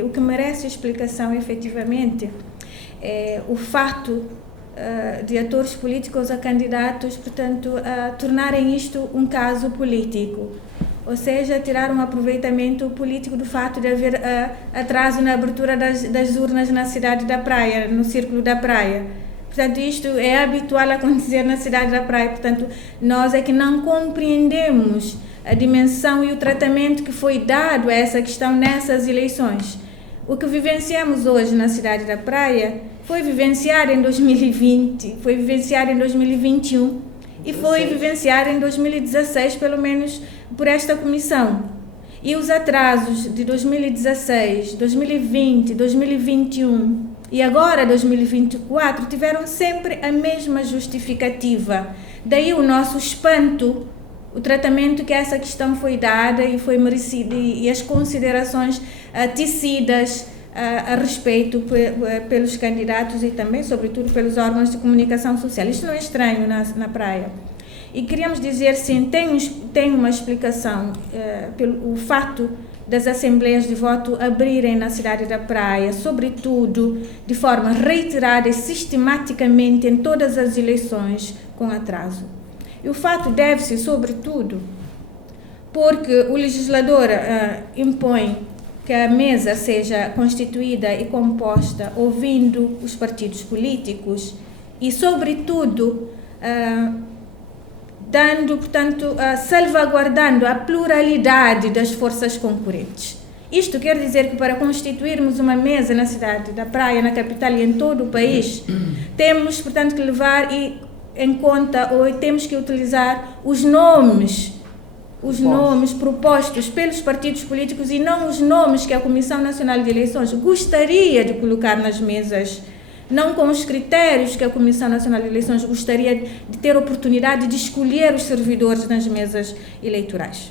O que merece explicação, efetivamente, é o fato de atores políticos a candidatos, portanto, a tornarem isto um caso político. Ou seja, tirar um aproveitamento político do fato de haver atraso na abertura das urnas na cidade da Praia, no Círculo da Praia. Portanto, isto é habitual acontecer na cidade da Praia. Portanto, nós é que não compreendemos a dimensão e o tratamento que foi dado a essa questão nessas eleições. O que vivenciamos hoje na cidade da Praia foi vivenciado em 2020, foi vivenciado em 2021 e foi vivenciado em 2016, pelo menos por esta comissão. E os atrasos de 2016, 2020, 2021 e agora 2024 tiveram sempre a mesma justificativa. Daí o nosso espanto, o tratamento que essa questão foi dada e foi merecida e as considerações tecidas a respeito pelos candidatos e também, sobretudo, pelos órgãos de comunicação social. Isto não é estranho na Praia. E queríamos dizer, sim, tem uma explicação pelo fato das assembleias de voto abrirem na cidade da Praia, sobretudo de forma reiterada e sistematicamente em todas as eleições com atraso. E o fato deve-se, sobretudo, porque o legislador impõe que a mesa seja constituída e composta ouvindo os partidos políticos e, sobretudo, salvaguardando a pluralidade das forças concorrentes. Isto quer dizer que para constituirmos uma mesa na cidade da Praia, na capital e em todo o país, temos, portanto, que levar em conta ou temos que utilizar os nomes propostos pelos partidos políticos e não os nomes que a Comissão Nacional de Eleições gostaria de colocar nas mesas, não com os critérios que a Comissão Nacional de Eleições gostaria de ter oportunidade de escolher os servidores nas mesas eleitorais.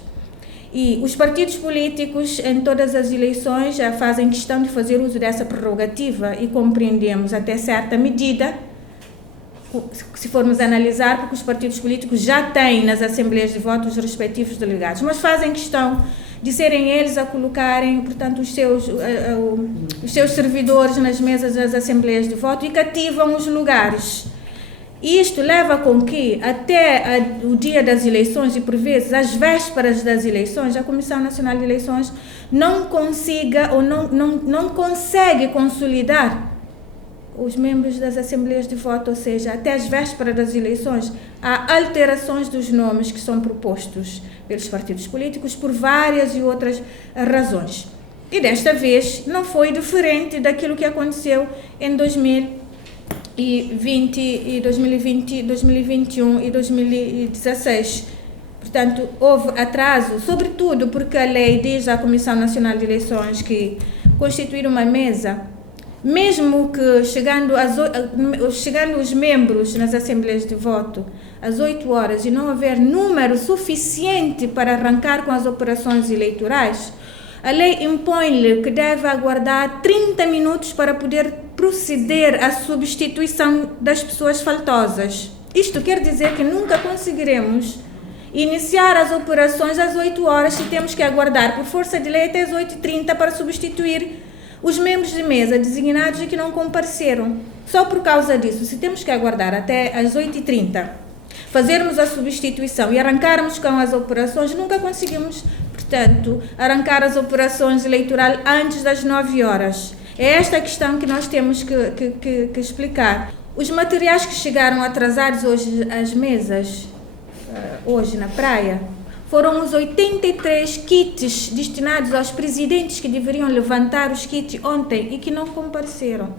E os partidos políticos, em todas as eleições, já fazem questão de fazer uso dessa prerrogativa e compreendemos até certa medida, se formos analisar, porque os partidos políticos já têm nas assembleias de voto os respectivos delegados, mas fazem questão de serem eles a colocarem, portanto, os seus servidores nas mesas das assembleias de voto e cativam os lugares. Isto leva com que, até o dia das eleições e, por vezes, às vésperas das eleições, a Comissão Nacional de Eleições não consiga ou não consegue consolidar os membros das assembleias de voto, ou seja, até as vésperas das eleições, há alterações dos nomes que são propostos pelos partidos políticos por várias e outras razões. E desta vez não foi diferente daquilo que aconteceu em 2020, 2021 e 2016. Portanto, houve atraso, sobretudo porque a lei diz à Comissão Nacional de Eleições que constituir uma mesa, mesmo que chegando os membros nas assembleias de voto às 8 horas e não haver número suficiente para arrancar com as operações eleitorais, a lei impõe-lhe que deve aguardar 30 minutos para poder proceder à substituição das pessoas faltosas. Isto quer dizer que nunca conseguiremos iniciar as operações às 8 horas se temos que aguardar por força de lei até às 8h30 para substituir os membros de mesa designados e que não compareceram. Só por causa disso, se temos que aguardar até às 8h30, fazermos a substituição e arrancarmos com as operações, nunca conseguimos, portanto, arrancar as operações eleitorais antes das 9 horas. É esta a questão que nós temos que explicar. Os materiais que chegaram atrasados hoje às mesas, hoje na Praia, foram os 83 kits destinados aos presidentes que deveriam levantar os kits ontem e que não compareceram.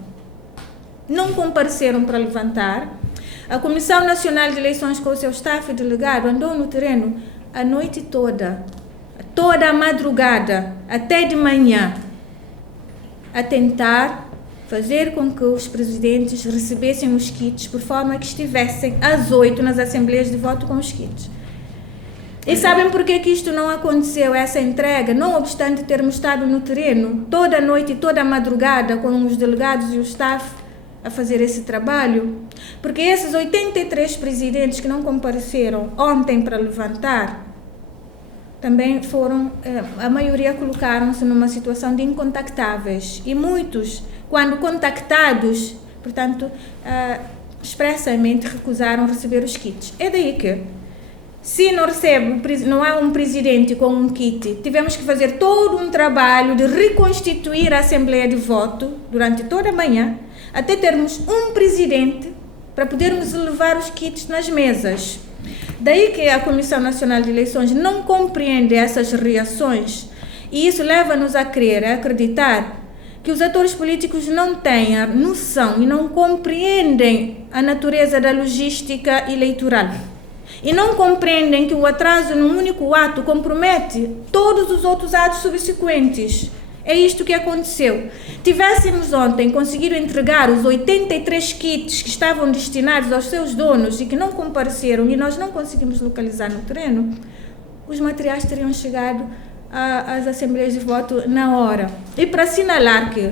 Não compareceram para levantar. A Comissão Nacional de Eleições, com o seu staff e delegado, andou no terreno a noite toda a madrugada, até de manhã, a tentar fazer com que os presidentes recebessem os kits por forma que estivessem às 8 nas assembleias de voto com os kits. E sabem por que isto não aconteceu, essa entrega, não obstante termos estado no terreno toda a noite e toda a madrugada com os delegados e o staff a fazer esse trabalho? Porque esses 83 presidentes que não compareceram ontem para levantar também foram, a maioria colocaram-se numa situação de incontactáveis. E muitos, quando contactados, portanto, expressamente recusaram receber os kits. É daí que, se não recebe, não há um presidente com um kit, tivemos que fazer todo um trabalho de reconstituir a Assembleia de Voto durante toda a manhã, até termos um presidente para podermos levar os kits nas mesas. Daí que a Comissão Nacional de Eleições não compreende essas reações, e isso leva-nos a crer, a acreditar que os atores políticos não têm a noção e não compreendem a natureza da logística eleitoral. E não compreendem que o atraso num único ato compromete todos os outros atos subsequentes. É isto que aconteceu. Tivéssemos ontem conseguido entregar os 83 kits que estavam destinados aos seus donos e que não compareceram e nós não conseguimos localizar no terreno, os materiais teriam chegado às assembleias de voto na hora. E para assinalar que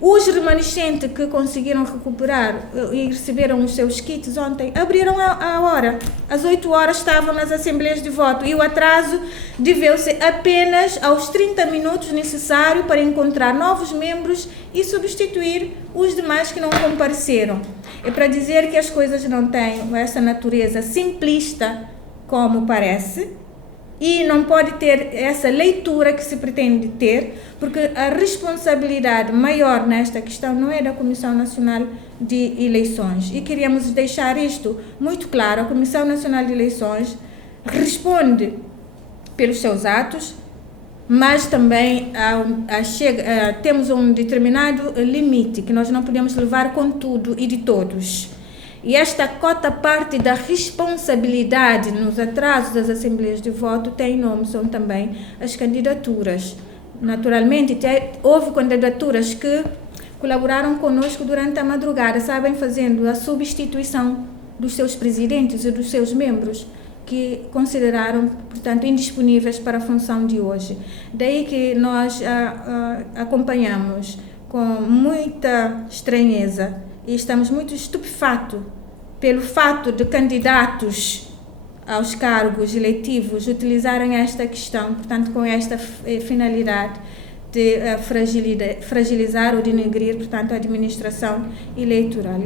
os remanescentes que conseguiram recuperar e receberam os seus kits ontem, abriram a hora. Às 8 horas estavam nas assembleias de voto e o atraso deveu-se apenas aos 30 minutos necessários para encontrar novos membros e substituir os demais que não compareceram. É para dizer que as coisas não têm essa natureza simplista como parece, e não pode ter essa leitura que se pretende ter, porque a responsabilidade maior nesta questão não é da Comissão Nacional de Eleições. E queríamos deixar isto muito claro. A Comissão Nacional de Eleições responde pelos seus atos, mas também temos um determinado limite que nós não podemos levar com tudo e de todos. E esta cota parte da responsabilidade nos atrasos das assembleias de voto tem nome, são também as candidaturas. Naturalmente, houve candidaturas que colaboraram conosco durante a madrugada, sabem, fazendo a substituição dos seus presidentes e dos seus membros, que consideraram, portanto, indisponíveis para a função de hoje. Daí que nós acompanhamos com muita estranheza e estamos muito estupefatos pelo fato de candidatos aos cargos eletivos utilizarem esta questão, portanto, com esta finalidade de fragilizar ou denegrir, portanto, a administração eleitoral.